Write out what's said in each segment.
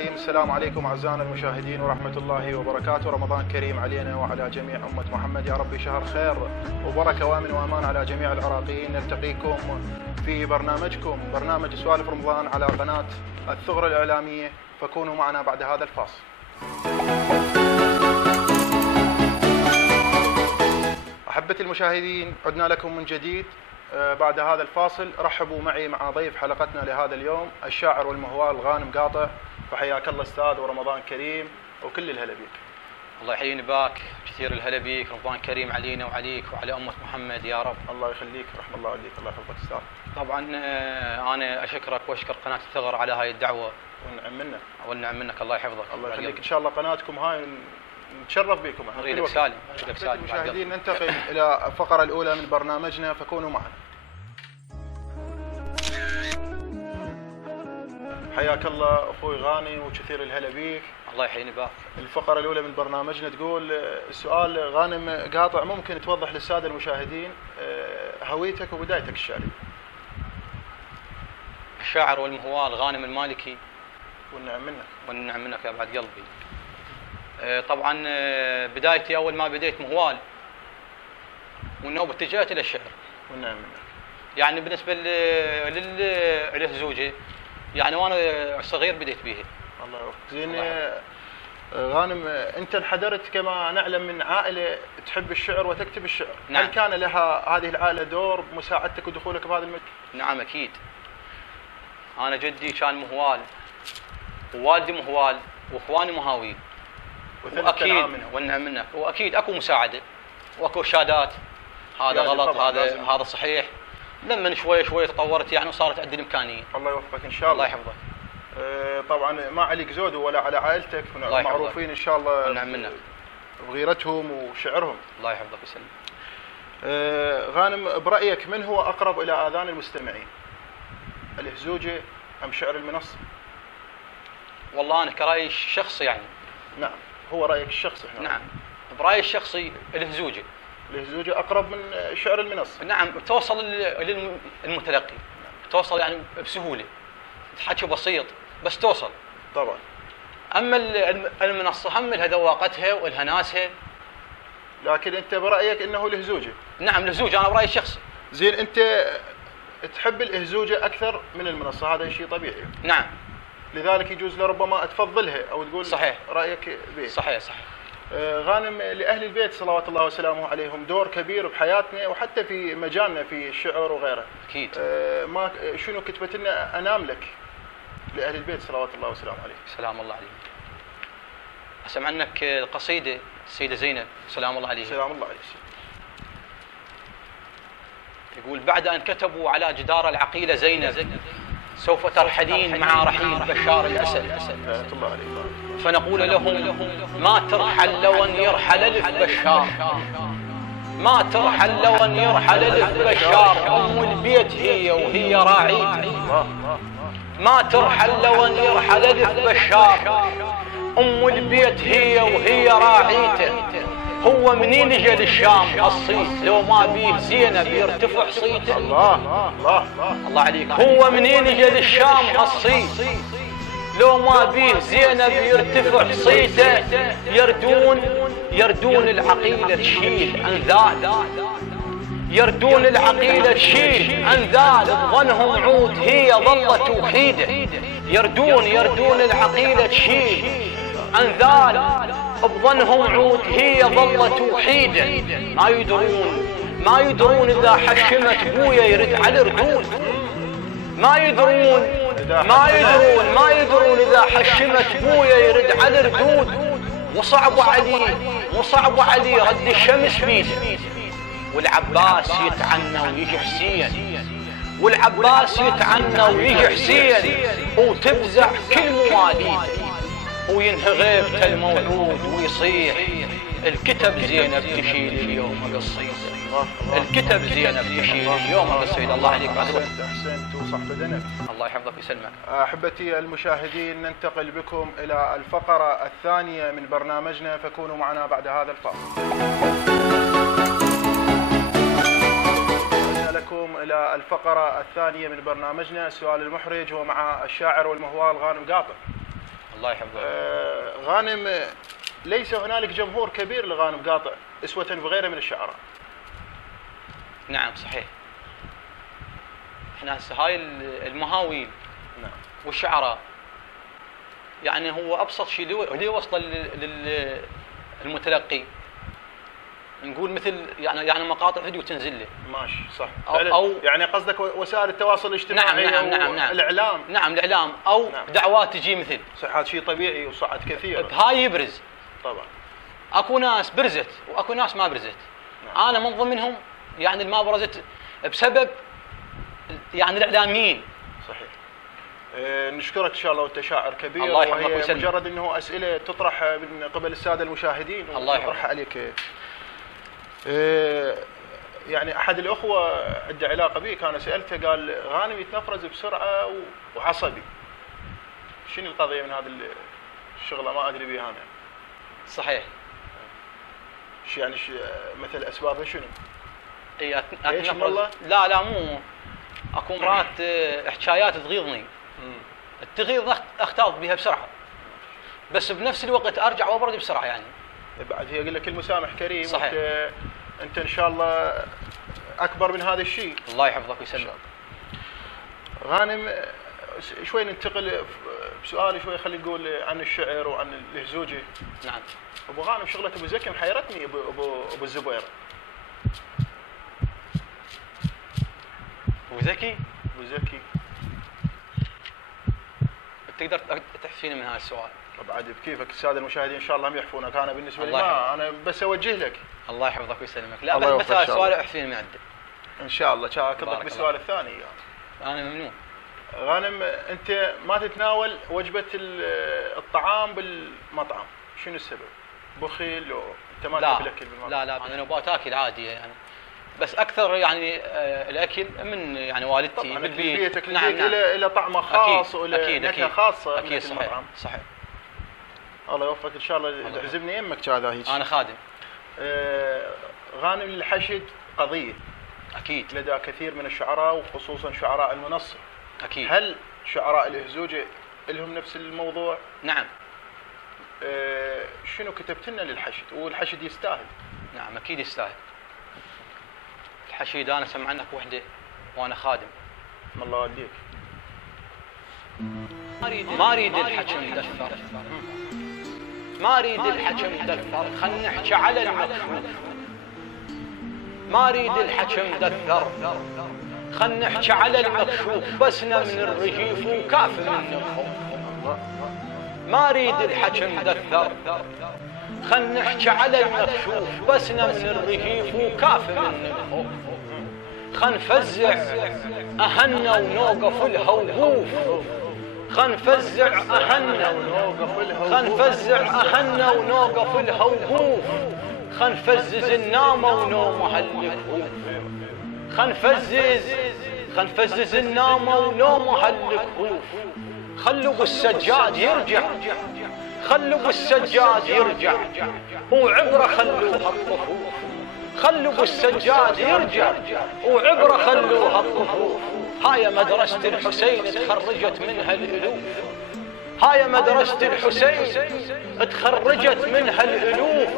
الرحيم. السلام عليكم أعزائنا المشاهدين ورحمة الله وبركاته. رمضان كريم علينا وعلى جميع أمة محمد يا رب، شهر خير وبركة وأمن وأمان على جميع العراقيين. نلتقيكم في برنامجكم برنامج سوالف رمضان على قناة الثغرة الإعلامية، فكونوا معنا بعد هذا الفاصل. أحبتي المشاهدين، عدنا لكم من جديد بعد هذا الفاصل. رحبوا معي مع ضيف حلقتنا لهذا اليوم الشاعر والمهوال غانم قاطع. فحياك الله أستاذ، ورمضان كريم وكل الهلا بيك. الله يحييني باك، كثير الهلا بيك. رمضان كريم علينا وعليك وعلى أمة محمد يا رب. الله يخليك، رحم الله عليك، الله يحفظك أستاذ. طبعا أنا أشكرك وأشكر قناة الثغر على هاي الدعوة. والنعم منك الله يحفظك. الله يخليك. إن شاء الله قناتكم هاي نتشرف بكم. نريدك سالم. المشاهدين ننتقل إلى الفقرة الأولى من برنامجنا، فكونوا معنا. حياك الله أخوي غاني وكثير الهلا بيك. الله يحييني باك. الفقرة الأولى من برنامجنا تقول السؤال غانم قاطع، ممكن توضح للسادة المشاهدين هويتك وبدايتك الشعرية؟ الشاعر والمهوال غانم المالكي. والنعم منك. والنعم منك يا بعد قلبي. طبعا بدايتي أول ما بديت مهوال، والنوبة اتجهت إلى الشعر. والنعم منك. يعني بالنسبة للهزوجة، يعني وانا صغير بديت به. الله يوفقك. زين غانم، انت انحدرت كما نعلم من عائله تحب الشعر وتكتب الشعر. نعم. هل كان لها هذه العائله دور بمساعدتك ودخولك بهذا المجال؟ نعم اكيد. انا جدي كان مهوال، ووالدي مهوال، واخواني مهاويين. واكيد والنعم منك، واكيد اكو مساعده واكو ارشادات، هذا غلط، هذا صحيح. لما شوي شوي تطورت يعني وصارت عندي الامكانيه. الله يوفقك ان شاء الله. الله يحفظك. طبعا ما عليك زود ولا على عائلتك، معروفين ان شاء الله. نعم منك. بغيرتهم وشعرهم. الله يحفظك ويسلمك. غانم، برايك من هو اقرب الى اذان المستمعين؟ الهزوجه ام شعر المنص؟ والله انا كرايي الشخصي يعني. نعم، هو رايك الشخصي. نعم، برايي الشخصي الهزوجه. الهزوجه اقرب من شعر المنص. نعم، توصل للمتلقي، توصل يعني بسهوله، تحكي بسيط بس توصل. طبعا. اما المنصه هم لها ذواقتها ولها ناسها. لكن انت برايك انه الهزوجه؟ نعم الهزوجه، انا برايي الشخصي. زين، انت تحب الهزوجه اكثر من المنصه، هذا شيء طبيعي. نعم. لذلك يجوز لربما تفضلها او تقول صحيح رايك به. صحيح. غانم، لأهل البيت صلوات الله وسلامه عليهم دور كبير بحياتنا وحتى في مجالنا في الشعر وغيره. أكيد. ما شنو كتبت لنا أناملك لأهل البيت صلوات الله وسلامه عليهم؟ سلام الله عليهم. أسمع عنك قصيدة السيدة زينب سلام الله عليها. سلام الله عليها. يقول: بعد أن كتبوا على جدار العقيلة زينب سوف ترحلين مع رحيل بشار الأسد. الله عليه. فنقول لهم: ما ترحل لو أن يرحل ألف بشار، ما ترحل لو أن يرحل ألف بشار، أم البيت هي وهي راعيته. ما ترحل لو أن يرحل ألف بشار، أم البيت هي وهي راعيته. هو منين اجى للشام الصيت، لو ما بيه زينب يرتفع صيته. الله عليك. هو منين اجى للشام الصيت، لو ما بيه زينب يرتفع صيته. يردون العقيلة تشيل أنذال، يردون العقيلة تشيل أنذال، ظنهم عود هي ظلت وحيدة. يردون العقيلة تشيل أنذال، بظنهم عود هي ظلت وحيدة. ما يدرون إذا حشمت بويا يرد على الردود. ما يدرون إذا حشمت بويا يرد على الردود. وصعب علي رد الشمس بيده، والعباس يتعنى ويجي حسين، والعباس يتعنى ويجي حسين، وتفزع كل مواليد، وينهغ الموعود ويصيح: الكتب زينب تشيل اليوم قصيده، الكتب زينب تشيل اليوم قصيده. الله عليك. احسنت وصح بدنك. الله يحفظك ويسلمك. احبتي المشاهدين، ننتقل بكم الى الفقره الثانيه من برنامجنا، فكونوا معنا بعد هذا الفاصل. لكم الى الفقره الثانيه من برنامجنا السؤال المحرج، ومع الشاعر والمهوال غانم قاطع. الله يحفظك. غانم، ليس هنالك جمهور كبير لغانم قاطع اسوة بغيره من الشعراء. نعم صحيح. احنا هسه هاي المهاويل نعم والشعراء يعني هو ابسط شيء اللي وصل للمتلقي، نقول مثل يعني مقاطع فيديو تنزل له. ماشي صح. أو يعني قصدك وسائل التواصل الاجتماعي. نعم الاعلام. نعم الاعلام او نعم. دعوات تجي مثل. صح، هذا شيء طبيعي وصعد كثير. بهاي يبرز. طبعا. اكو ناس برزت واكو ناس ما برزت. نعم. انا من ضمنهم، يعني اللي ما برزت بسبب يعني الاعلاميين. صحيح. نشكرك ان شاء الله، وانت شاعر كبير. الله يحفظك وهي ويسلمك. مجرد انه اسئله تطرح من قبل الساده المشاهدين الله ونطرحها عليك. يعني احد الاخوه عنده علاقه بي، كان سالته قال غانم يتنفرز بسرعه وعصبي. شنو القضيه من هذا الشغله؟ ما ادري بها انا. صحيح. يعني مثل اسبابها شنو؟ اي والله؟ لا مو اكو مرات حكايات تغيظني. التغيظ اختلط بها بسرعه، بس بنفس الوقت ارجع وابرد بسرعه يعني. بعد هي يقول لك المسامح كريم. صحيح. انت ان شاء الله اكبر من هذا الشيء. الله يحفظك ويسلمك. غانم، شوي ننتقل بسؤال شوي، خلينا نقول عن الشعر وعن الهزوجه. نعم. ابو غانم، شغله ابو زكي محيرتني. ابو الزبير. ابو زكي. تقدر تحفيني من هذا السؤال؟ بعد بكيفك، الساده المشاهدين ان شاء الله هم يحفونك. انا بالنسبه لي انا بس اوجه لك. الله يحفظك ويسلمك. لا بس هذا السؤال احفيني من عنده ان شاء الله. شاكرك بالسؤال الثاني يعني. انا ممنون. غانم، انت ما تتناول وجبه الطعام بالمطعم، شنو السبب؟ بخيل لو انت ما تحب الاكل بالمطعم؟ لا انا نوبات اكل عاديه يعني، بس اكثر يعني الاكل من يعني والدتي بالبيت. بيتك الى طعمه خاص والى نكهه خاصه. اكيد صحيح. الله يوفقك ان شاء الله. تعزمني يمك هذا هيك. انا خادم. غانم، الحشد قضيه اكيد لدى كثير من الشعراء وخصوصا شعراء المنصه. اكيد. هل شعراء الهزوجه لهم نفس الموضوع؟ نعم. شنو كتبت لنا للحشد؟ والحشد يستاهل؟ نعم اكيد يستاهل. الحشيد انا سمع عنك وحده وانا خادم. الله يهديك. ما اريد الحكم دثر، ما اريد الحكم دثر، خلنا نحكي على المكشوف. ما اريد الحكم دثر، خلنا نحكي على المكشوف. بسنا من الرجيف وكاف من الخوف. ما اريد الحكم دثر، خلنا نحكي على المكشوف. بسنا من الرجيف وكاف من الخوف. خل نفزع اهنا ونوقف الهوهوف. خل نفزع اهنا ونوقف الهوهوف. خل نفزع اهنا ونوقف الهوهوف. خل نفزز النامه ونومها الكهوف. خل نفزز النامه ونومها الكهوف. خلوا بالسجاد يرجع، خلوا بالسجاد يرجع وعبره خلوها الطفوف. خلوا بالسجاد يرجع وعبره خلوها الطفوف. هاي مدرسة الحسين تخرجت منها الألوف. هاي مدرسة الحسين تخرجت منها الألوف.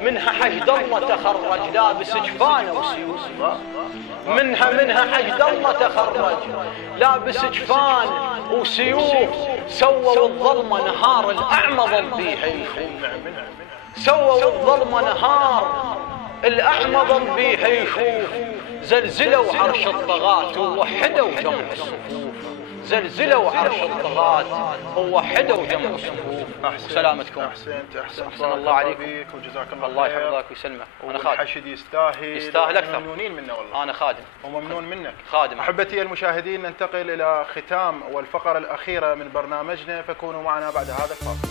منها حشد الله تخرج لابس جفانه وسيوف. منها حشد الله تخرج لابس جفان وسيوف. سووا الظلمة نهار الأعمى ظل بيها يشوف. سووا الظلمة نهار الأعمى ظل بيها يشوف. زلزلوا عرش الطغاة ووحدوا جمع الصفوف. زلزلوا عرش الطغاة ووحدوا جمع الصفوف. سلامتكم. احسنت. احسن الله عليكم وجزاك الله الله يحفظك ويسلمك. انا خادم. والحشد يستاهل اكثر. ممنونين منه والله. انا خادم وممنون منك. خادم. احبتي المشاهدين، ننتقل الى ختام والفقره الاخيره من برنامجنا، فكونوا معنا بعد هذا الفاصل.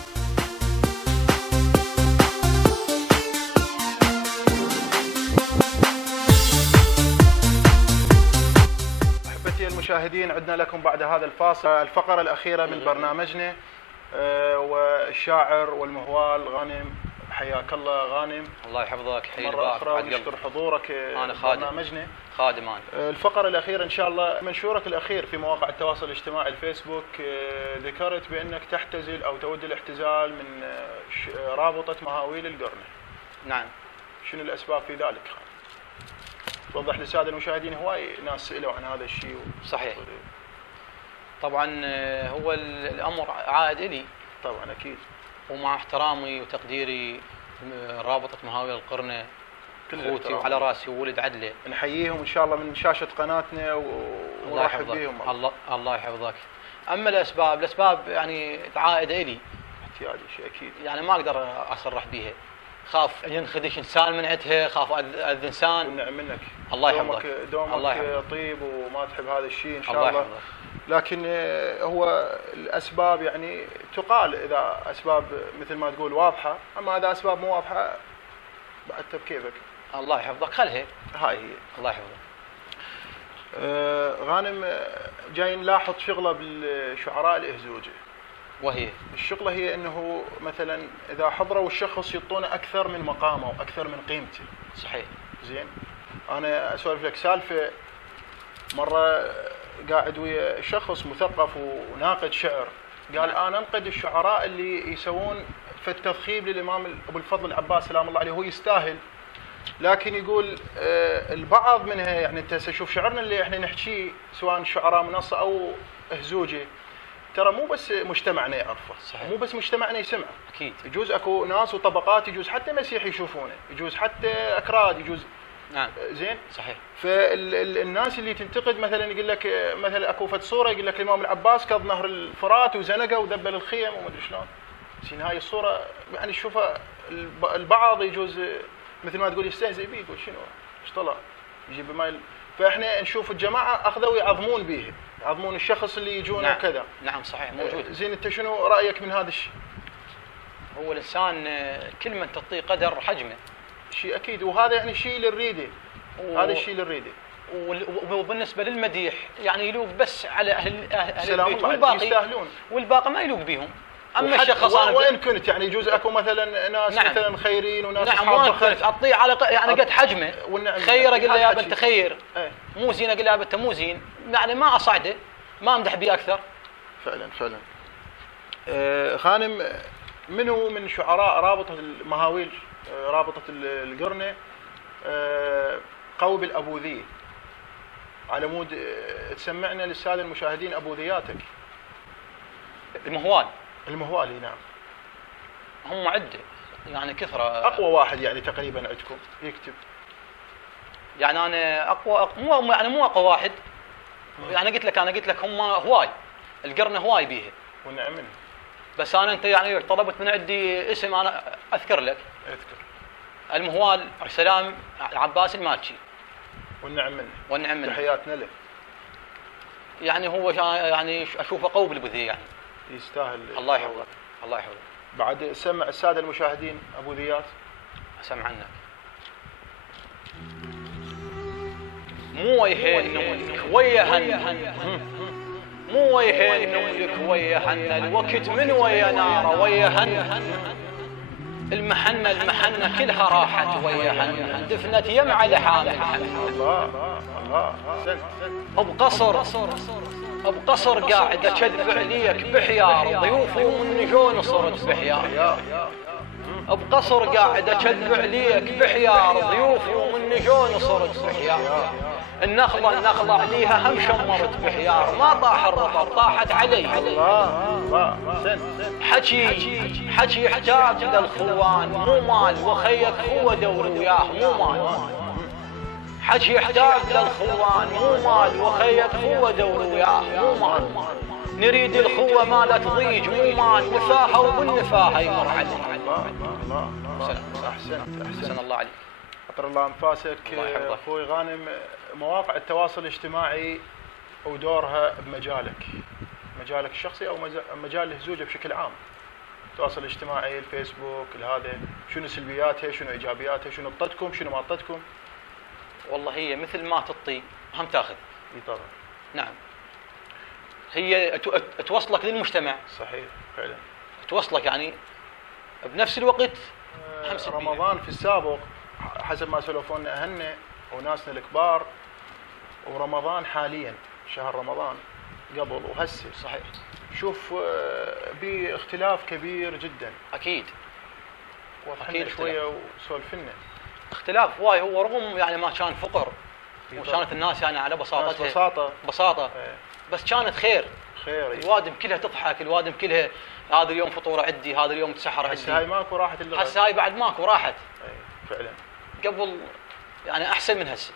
المشاهدين، عدنا لكم بعد هذا الفاصل الفقرة الأخيرة من برنامجنا، والشاعر والمهوال غانم حياك الله غانم. الله يحفظك. حي مرة أخرى ونشكر حضورك برنامجنا. خادم أنا. الفقرة الأخيرة إن شاء الله، منشورك الأخير في مواقع التواصل الاجتماعي الفيسبوك ذكرت بأنك تحتزل أو تود الاحتزال من رابطة مهاويل القرنة. نعم. شنو الأسباب في ذلك؟ توضح للسادة المشاهدين، هواي ناس سئلوا عن هذا الشيء. صحيح. طبعا هو الأمر عائد إلي. طبعا أكيد. ومع احترامي وتقديري رابطة مهاويل القرنة اخوتي وعلى راسي وولد عدله، نحييهم ان شاء الله من شاشه قناتنا ونرحب بهم. الله يحفظك. اما الاسباب يعني عائده الي، احتياجي شيء اكيد، يعني ما اقدر اصرح بها. خاف ينخدش انسان من عندها، خاف اذى انسان. والنعم منك. الله يحفظك. دومك الله طيب وما تحب هذا الشيء ان شاء الله. يحفظك. لكن هو الاسباب يعني تقال اذا اسباب مثل ما تقول واضحه، اما اذا اسباب مو واضحه بعد بكيفك. الله يحفظك. خلها هاي هي. الله يحفظك. غانم جاي نلاحظ شغله بالشعراء الإهزوجة، وهي الشغله هي انه مثلا اذا حضروا الشخص يعطونه اكثر من مقامه واكثر من قيمته. صحيح. زين، انا اسولف لك سالفه. مره قاعد ويا شخص مثقف وناقد شعر، قال انا انقد الشعراء اللي يسوون في التضخيم للامام ابو الفضل العباس سلام الله عليه، هو يستاهل، لكن يقول البعض منها، يعني انت شوف شعرنا اللي احنا نحكيه سواء شعراء منصه او اهزوجه، ترى مو بس مجتمعنا يعرفه. صحيح. مو بس مجتمعنا يسمعه. اكيد. يجوز اكو ناس وطبقات، يجوز حتى مسيحي يشوفونه، يجوز حتى اكراد، يجوز. نعم. زين. صحيح. فالناس اللي تنتقد مثلا يقول لك مثلا اكو فد صوره يقول لك الامام العباس كض نهر الفرات وزنقه وذبل الخيم وما ادري شلون. زين، هاي الصوره يعني تشوفها البعض يجوز مثل ما تقول يستهزئ به، يقول شنو ايش طلع يجيب مايل. فاحنا نشوف الجماعه اخذوا يعظمون به، يعظمون الشخص اللي يجون. نعم. وكذا. نعم صحيح موجود. زين، انت شنو رايك من هذا الشيء؟ هو الانسان كل من تعطيه قدر حجمه. شيء اكيد، وهذا يعني الشيء اللي نريده. هذا الشيء اللي نريده. وبالنسبه للمديح يعني يلوق بس على اهل البيت، والباقي يستاهلون، والباقي ما يلوق بهم. اما الشخص وين كنت يعني يجوز اكو مثلا ناس. نعم. مثلا خيرين وناس اصحاب. نعم، وين كنت اعطيه على يعني قد حجمه. خير اقول له يا بنت خير. مو زين اقول له يا بنت مو زين، يعني ما اصعده، ما امدح به اكثر. فعلا فعلا. غانم، منو من شعراء رابطه المهاويل رابطه القرنه قوي بالابوذيه، على مود تسمعنا للساده المشاهدين ابوذياتك؟ المهوالي. نعم. هم عده يعني كثره. اقوى واحد يعني تقريبا عندكم يكتب؟ يعني انا اقوى مو اقوى واحد. يعني قلت لك هم هواي، القرنه هواي بيها. ونعم منه. بس انت يعني طلبت من عندي اسم انا اذكر لك. اذكر. المهوال سلام العباس المالكي. والنعم منه. تحياتنا له. يعني هو يعني اشوفه قوي بالبذيه، يعني يستاهل. الله يحفظك. الله يحفظك. بعد سمع الساده المشاهدين ابو ذيات. اسمع عنك. مو يهنونك ويهن، مو يهنونك ويهن، الوقت من ويا نار ويهن، المحنة كلها راحت ويهن، دفنت يمع لحام. الله بقصر قاعد أكذب عليك بحيار، ضيوفي ومن نجون صرت بحيار. بقصر قاعد أكذب عليك بحيار، ضيوفي ومن نجون صرت بحيار. النخلة عليها هم شمرت بحيار، ما طاح الرطب طاحت علي. حكي يحتاج للخوان مو مال، وخيك هو دور وياه مو مال. حكي يحتاج للخوان مو مال، وخيك هو دور وياه مو مال. نريد الخوة ما لا تضيج مو مال، نفاهة وبالنفاهة يمر علي. أحسن الله عليك. أطر الله أنفاسك. أخوي غانم، مواقع التواصل الاجتماعي ودورها بمجالك الشخصي أو مجال الهزوجة بشكل عام، التواصل الاجتماعي الفيسبوك هذا، شنو سلبياتها شنو إيجابياتها، شنو طتكم شنو ما طتكم؟ والله هي مثل ما تعطي هم تاخذ. طبعا. نعم. هي توصلك للمجتمع. صحيح فعلا. توصلك يعني بنفس الوقت رمضان في السابق حسب ما سولفوا لنا اهلنا وناسنا الكبار، ورمضان حاليا شهر رمضان قبل وهسه صحيح شوف باختلاف كبير جدا. اكيد اكيد شويه وسولف لنا. اختلاف واي، هو رغم يعني ما كان فقر وكانت الناس يعني على بساطتها بساطه بس كانت خير. الوادم كلها تضحك، الوادم كلها هذا اليوم فطوره عندي، هذا اليوم تسحر عندي. هسه هاي ماكو، راحت اللغه. هسه هاي بعد ماكو، راحت. فعلا. قبل يعني احسن من هسه.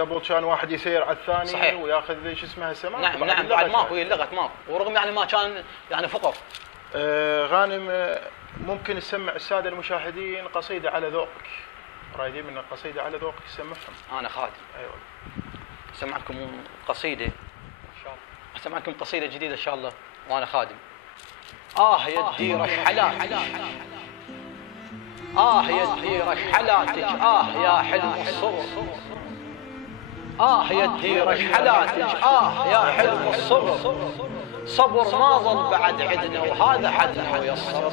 قبل كان واحد يسير على الثاني صحيح. وياخذ شو اسمه. هسه ماكو. نعم بعد ماكو، هي اللغه ماكو، ورغم يعني ما كان يعني فقر. غانم ممكن تسمع الساده المشاهدين قصيده على ذوقك، رايدين من قصيده على ذوقك تسمعهم. انا خادم. ايوه. اسمعكم قصيده ان شاء الله، اسمعكم قصيده جديده ان شاء الله وانا خادم. يا الديره شحلاتك، يا الديره شحلاتك، يا حلم الصبر، يا الديره شحلاتك، يا حلم الصبر، صبر ما ظل بعد عدنا وهذا حدنا ويصبر.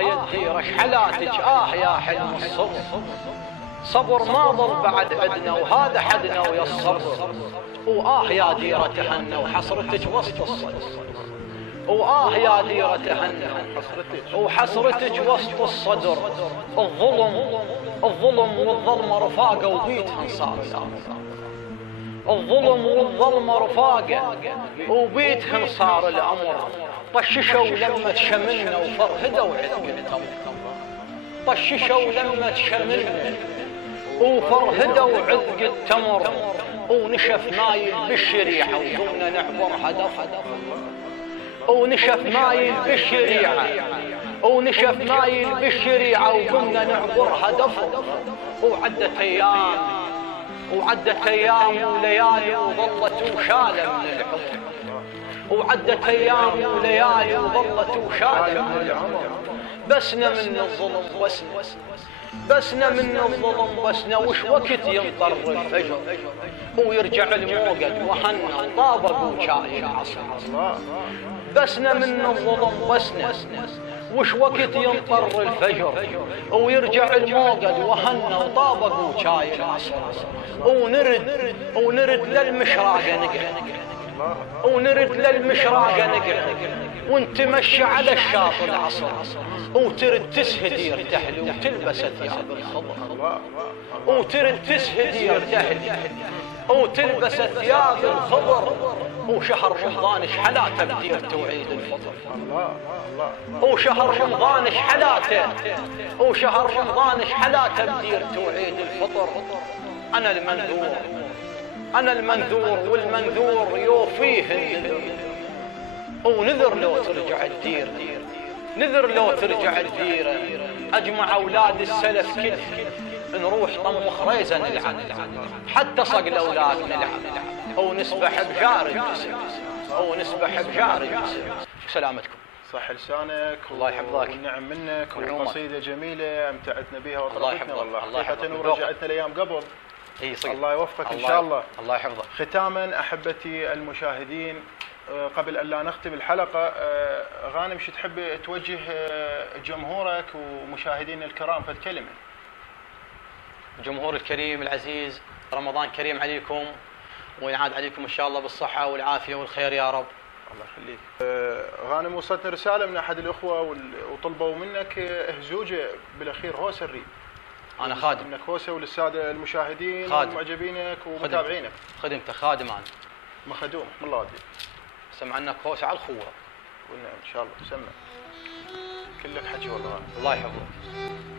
يا الديره شحلاتك، يا حلم الصبر، صبر ما ظل بعد عدنا وهذا حدنا ويصبر. يا ديره تهنى وحسرتك وسط الصدر، يا ديره تهنى وحسرتك وسط الصدر. الظلم والظلمه رفاقه وبيتهم صار، الظلم والظلمه رفاقه وبيتهم صار الامر. طششوا لما تشملنا وفرهدوا عذق التمر، طششوا لما تشملنا وفرهدوا عذق التمر. ونشف مايل بالشريعه وقمنا نعبر هدف، ونشف مايل بالشريعه ونشف مايل بالشريعه وقمنا نعبر هدف. وعدت ايام وليالي وظلت وشاله من العمر، وعدت ايام وليالي وظلت وشاله من العمر. بسنا من الظلم بسنا من الظلم بسنا، وش وقت ينطر الفجر ويرجع الموقد وهنا طابق وشاي العصر. بسنا من الظلم بسنا، وش وقت ينطر الفجر ويرجع الموقد وهنا وطابق وشاي العصر. ونرد للمشراقه نقعد، ونرد للمشراقه نقعد، ونتمشى على الشاطئ العصر. وترد تسهدي يرتحل وتلبس ثياب الخضر، وترد تسهدي يرتحل وتلبس ثياب الخضر. وشهر رمضان شحلاته بدير توعيد الفطر، وشهر رمضان شحلاته، وشهر رمضان شحلاته بدير توعيد الفطر. أنا المنذور والمنذور يوفيه النذر. ونذر لو ترجع الدير، نذر لو ترجع الديرة. أجمع أولاد السلف كله نروح طم خريزة نلعب، حتى صق الأولاد نلعب، أو نسبح بجار الجسر، أو نسبح بجار الجسر. سلامتكم. صح لسانك. الله يحفظك والنعم منك، وقصيدة جميلة امتعتنا بها وطربتنا والله. حقيقة ورجعتنا الأيام قبل. الله يوفقك إن شاء الله. الله يحفظك. ختاما أحبتي المشاهدين، قبل أن لا نختم الحلقة، غانم شو تحب توجه جمهورك ومشاهدين الكرام في الكلمة؟ الجمهور الكريم العزيز، رمضان كريم عليكم، وينعاد عليكم إن شاء الله بالصحة والعافية والخير يا رب. الله يخليك. غانم وصلتنا رسالة من أحد الأخوة وطلبوا منك هزوجة بالأخير هوسة الريب. أنا خادم منك هوسة وللسادة المشاهدين ومعجبينك ومتابعينك. خدمتك خادم أنا. مخدوم من الله ودي. سمعناك هوسة على الخوة. والنعم إن شاء الله سمع. كلك حكي والله. الله يحفظك.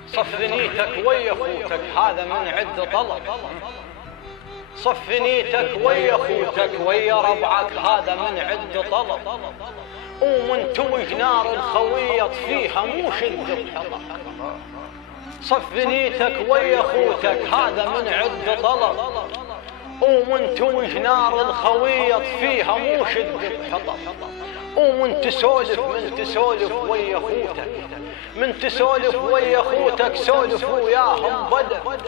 صف نيتك ويا خوتك هذا من عد طلب، صف نيتك ويا خوتك ويا ربعك هذا من عد طلب. ومن توج نار الخويط فيها مو شد بحطب، صف نيتك ويا خوتك هذا من عد طلب. ومن توج نار الخويط فيها مو شد بحطب. ومن تسولف ويا خوتك، من تسولف ويا خوتك سولف وياهم بدب،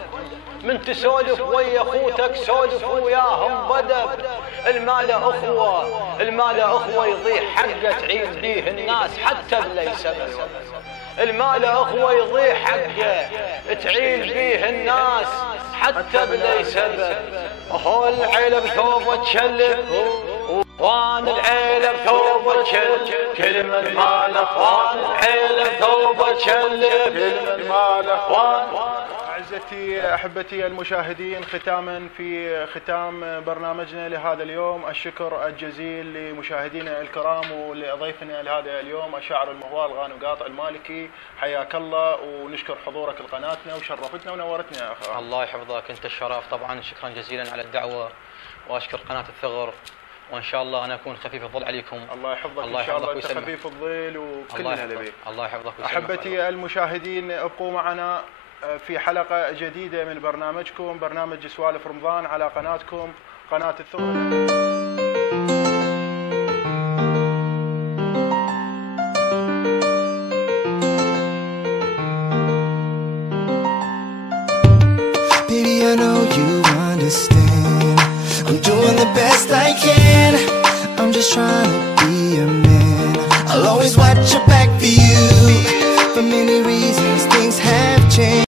من تسولف ويا خوتك سولف وياهم بدب. المال أخوة يضيع حقه تعين بيه الناس حتى بلي سبب، المال أخوة يضيع حقه تعين بيه الناس حتى بلي سبب. هو العيلة بثوبه تشلف وان العيلة بثوبه تشلف، كل من مال اخوان العيلة بثوبه تشلف، كل من مال اخوان. أعزتي أحبتي المشاهدين، ختاما في ختام برنامجنا لهذا اليوم، الشكر الجزيل لمشاهدينا الكرام ولضيفنا لهذا اليوم الشاعر المهوار غانم المالكي. حياك الله ونشكر حضورك لقناتنا وشرفتنا ونورتنا يا أخي. الله يحفظك، أنت الشرف طبعا، شكرا جزيلا على الدعوة، وأشكر قناة الثغر، وإن شاء الله أنا أكون خفيف الظل عليكم. الله يحفظك إن شاء الله، أنت خفيف الظل وكلنا نبيك. الله يحفظك. أحبتي المشاهدين، ابقوا معنا في حلقة جديدة من برنامجكم، برنامج سوالف رمضان على قناتكم قناة الثغر. Baby, I know you understand. I'm doing the best I can. I'm just trying to be a man. I'll always watch your back for you. For many reasons, things have changed.